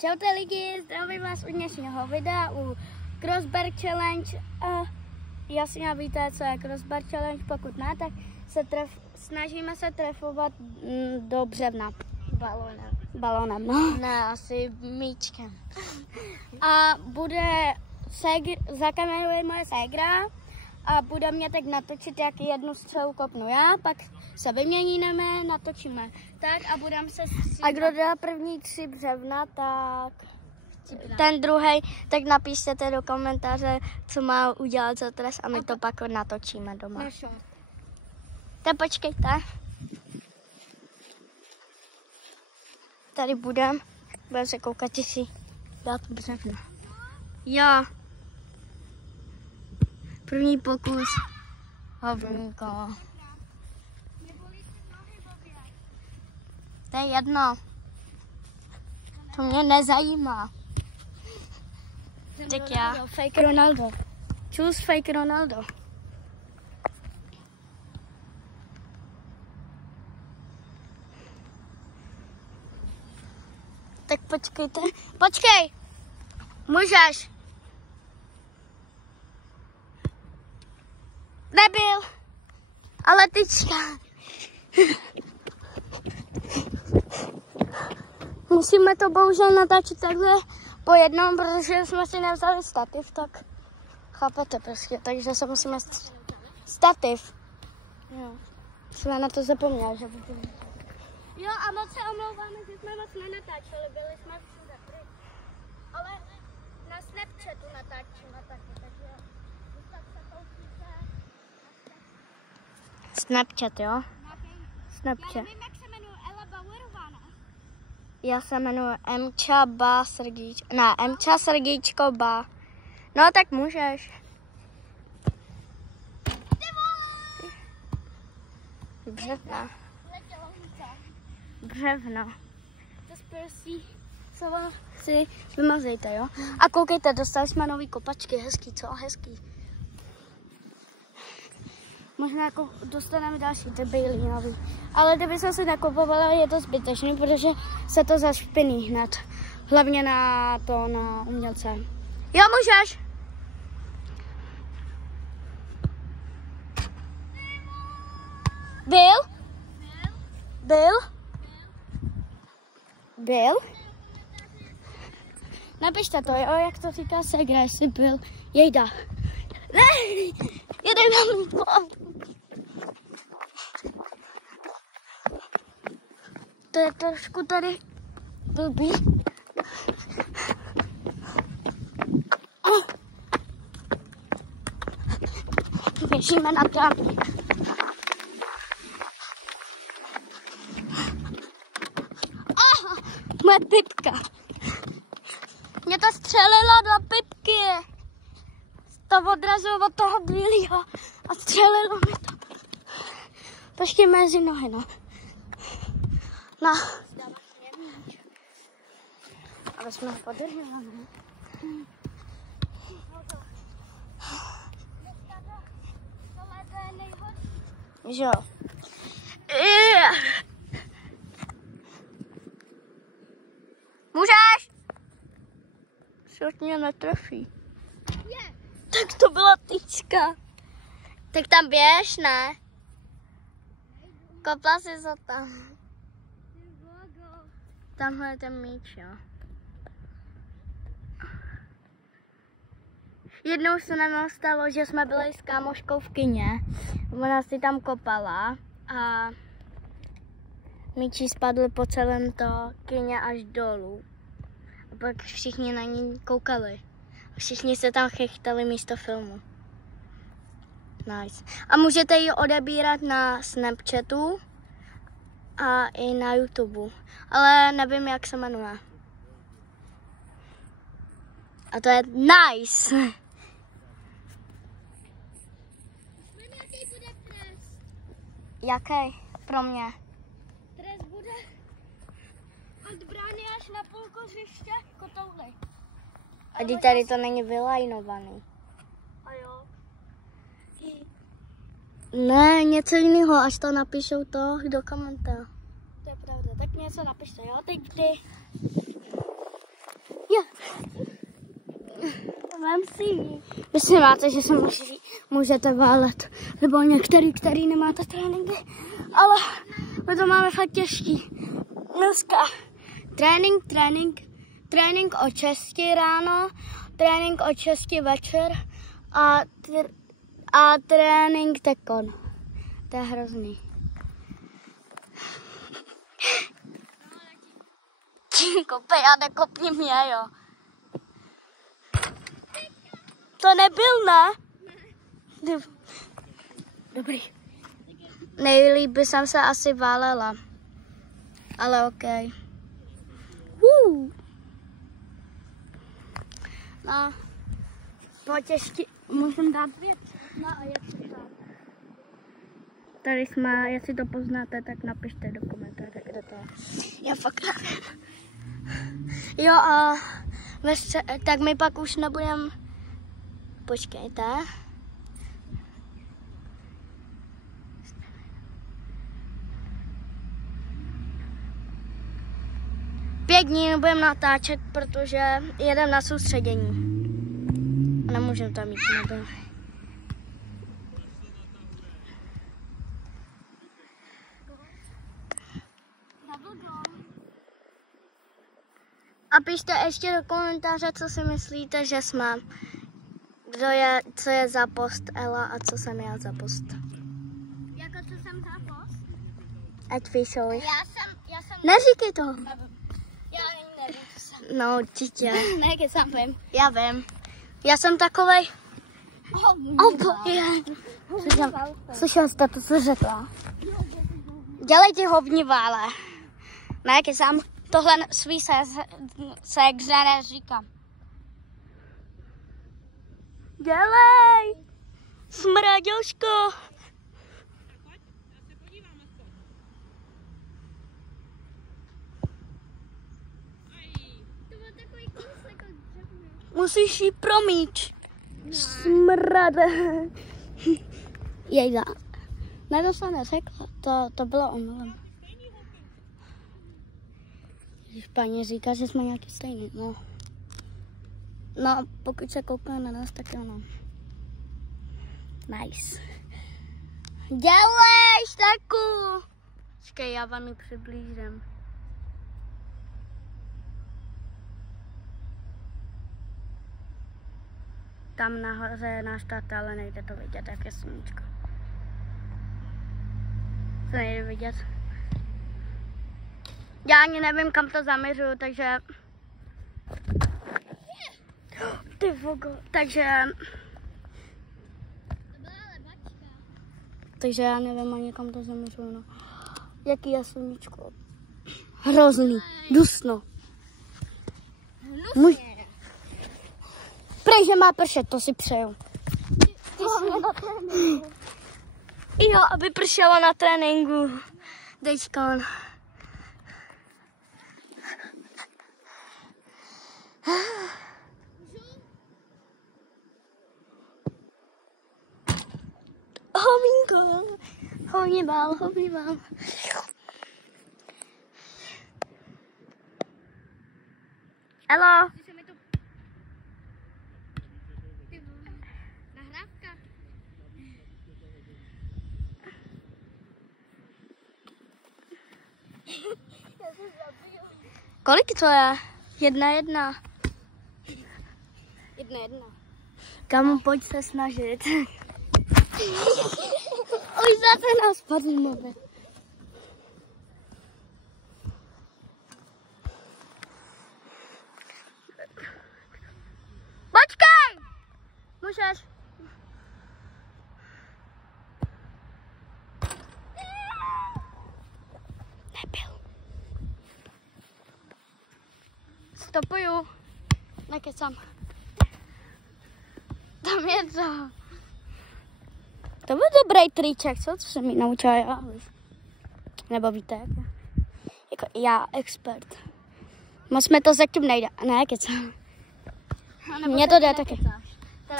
Čaute lidi, zdravím vás u dnešního videa u Crossbar Challenge. Jasně víte, co je Crossbar Challenge, pokud ne, tak snažíme se trefovat do břevna. Balonem. No. Ne, asi míčkem. A zakameruje moje ségra a bude mě teď natočit, jak jednu střelu kopnu já, pak se vyměníme, natočíme tak a budeme se střídat. A kdo dá první 3 břevna, tak ten druhý, tak napište do komentáře, co má udělat za trest a my to pak natočíme doma. Tak počkejte. Tady budeme se koukat, jestli dát břevna. Jo. První pokus. Hovnínko. To je jedno. To mě nezajímá. Tak já. Fake Ronaldo. Choose fake Ronaldo. Tak počkejte. Počkej! Můžeš. Nebyl. Ale tyčka. Musíme to bohužel natáčet takhle po jednom, protože jsme si nevzali stativ, tak chápete prostě, takže se musíme stativ. Jo. Jsme na to zapomněli, že Jo, a moc se omlouváme, že jsme moc nenatáčeli, byli jsme všude pryč. Ale na Snapchatu natáčíme taky, takže tak se koukněte. Snapchat, jo? Snapchat. Já nevím, jak se jmenuje, Ela Bauerová, ne? Já se jmenuji Emča Ba Srdíčko. Ne, Emča Srdíčko Ba. No tak můžeš. Břevna. Břevno. To prosí. Co si vymazejte, jo? A koukejte, dostali jsme nový kopačky, hezký, co? Hezký. Možná jako dostaneme další, ty bejlí nový. Ale kdyby jsme si nakupovali, je to zbytečný, protože se to zašpiní hned. Hlavně na umělce. Jo, můžeš. Byl? Napište to, jo, jak to říká ségra, jestli byl. Jejda. Ne, jedej na to je trošku tady blbý. Běžíme na tam. Moje pipka. Mě to střelilo do pipky. To odrazilo od toho bílého a střelilo mi to. Počkej mezi nohy, no. No. Ale jsme ho podrželi, ne? Jo. Můžeš? Šut mě netrefí. Tak to byla tyčka. Tak tam běž, ne? Kopla si to tam. Tamhle je ten míč, jo. Jednou se nám stalo, že jsme byli s kámoškou v kině. Ona si tam kopala a míči spadly po celém to kině až dolů. A pak všichni na ní koukali. Všichni se tam chechtali místo filmu. Nice. A můžete ji odebírat na Snapchatu a i na YouTube. Ale nevím, jak se jmenuje. A to je nice. Jaký bude trest? Jaký? Pro mě. Trest bude od brány až na půlku hřiště kotouly. A tady to není vylajnovaný. A jo. Ne, něco jiného, až to napíšou to do komentářů. To je pravda, tak něco napište, jo? Teď ty. Vem si ji. Vy si máte, že se můžete válet. Nebo některý, který nemáte tréninky. Ale my to máme fakt těžký. Dneska trénink o 6 ráno, trénink o 6 večer a trénink tekon. To je hrozný. Kope, já nekopni mě, jo. To nebyl, ne? Dobrý. Nejlíp by jsem se asi válela. Ale okej. No. Potěžky. Můžem dát věc. No a jak to dát? Tady jsme, jestli to poznáte, tak napište do komentáře, kde to je. Já fakt nevím. Jo a tak my pak už nebudem... Počkejte. Pět dní nebudeme natáčet, protože jedem na soustředění. A nemůžeme tam jít mobil. A pište ještě do komentáře, co si myslíte, že jsme. Co je za post Ela a co jsem já za post. Jako co jsem za post? Ať píšou. Já jsem... Neříkej to. Já nevím, co jsem. No určitě. Ne, keď sám vím. Já vím. Já jsem takovej. Slyšel jste to, co řekla? Dělejte hovnivále. Ne, keď sám tohle svý se neříká. Dělej! Smraďoško! Musíš jí promít. Smrade. Jejda. Ne, to jsem neřekla. To bylo omylem. Když paní říká, že jsme nějaký stejný, no. No, pokud se koukne na nás, tak jo, no. Nice. Dělej, šteku! Počkej, já vám ji přiblížím. Tam nahoře je náš táta, ale nejde to vidět, jak je sluníčko. To nejde vidět. Já ani nevím, kam to zaměřuju, takže... Ty vogo, takže já nevím ani kam to zaměřuju, no. Jaký je sluníčko? Hrozný, dusno. Prej, že má pršet, to si přeju. Jo, aby pršelo na tréninku. Dejčkon. Hovínko, hovníval. Hello. Nahrávka. Kolik to je? 1:1. 1:1. Kamu, pojď se snažit. Už zase nás spadl mobil. Počkej! Můžeš. Nebyl. Stopuju. Nekecám. Tam je to. To byl dobrý triček, co jsem mi naučila já. Nebo víte, jako já expert. Moc mi to zatím nejde. Ne, kecám. Mně to jde taky.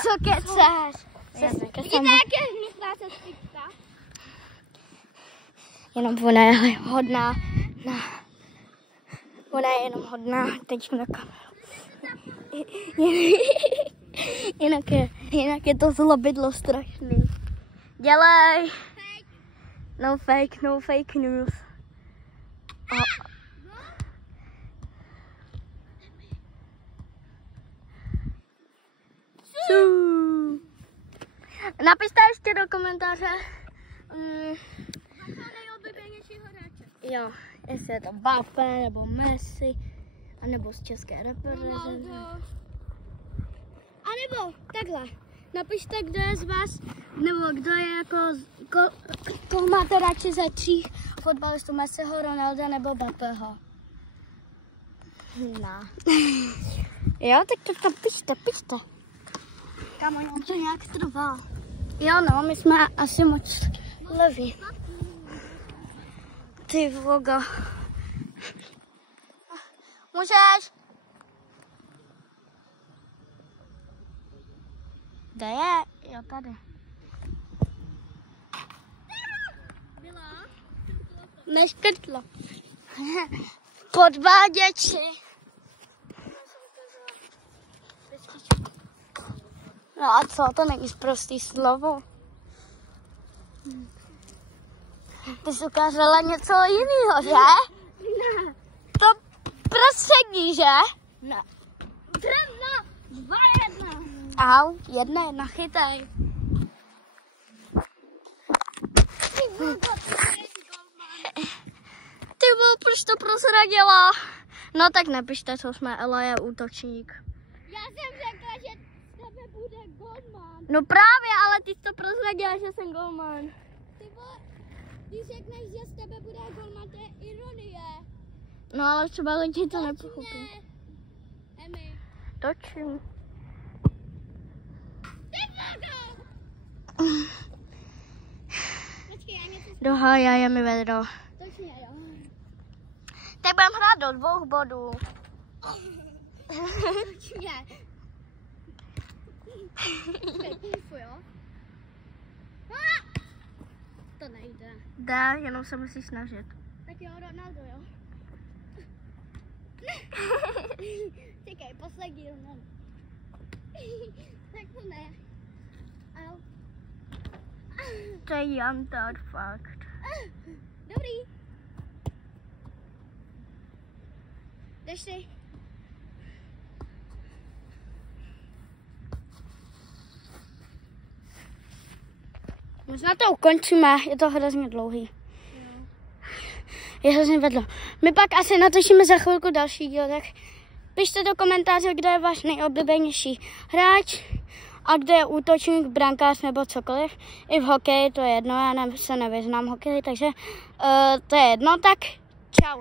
Co kecáš? Vidíte, jak je hmyslá sestřička? Jenom ona je hodná. Ona je jenom hodná teď na kameru. Jinak je to zlobidlo strašný. Dělej. No fake news. Napište ještě do komentáře. Nejoblíbenějšího hráče. Jo, jestli je to Mbappé nebo Messi, anebo z české reprezentace. A nebo takhle. Napište, kdo je z vás, nebo kdo je jako, koho máte radši ze 3 fotbalistů, Messiho, Ronalda nebo Mbappého. No. Jo, tak to tam pište. Kamo, on to nějak trvá. Jo, no, my jsme asi moc leví. Ty voga. Můžeš? Kde je? Jo, tady. Neškrtlo. Podváděči. No a co, to není prostý slovo. Ty jsi ukázala něco jiného, že? Ne. To prostředí, že? Ne. Trevna, 2-1. Au, 1-1, chytaj. Ty vole, proč to prozradila? No tak nepište, co jsme, Ela je útočník. Já jsem řekla, že z tebe bude golman. No právě, ale ty jsi to prozradila, že jsem golman. Ty vole, když řekneš, že z tebe bude golman, to je ironie. No ale třeba lidi to nepochopí. Ne. Emi. Točím. Ty vodo! Počkej, já něco... Do hája je mi vedro. Točně, jo. Tak budeme hrát do 2 bodů. Točně. Jo? To nejde. Dá, jenom se musíš snažit. Tak jo, Ronaldo, jo. Čekaj, poslední Ronaldo. Tak to ne. Au. To je Jan Todd, fakt. Dobrý. Jdeš si. Možná to ukončíme, je to hrozně dlouhý. Je hrozně vedlo. My pak asi natočíme za chvilku další díl, tak pište do komentáře, kdo je váš nejoblíbenější hráč a kdo je útočník, brankář nebo cokoliv. I v hokeji to je jedno, já se nevyznám v hokeji, takže to je jedno, tak čau.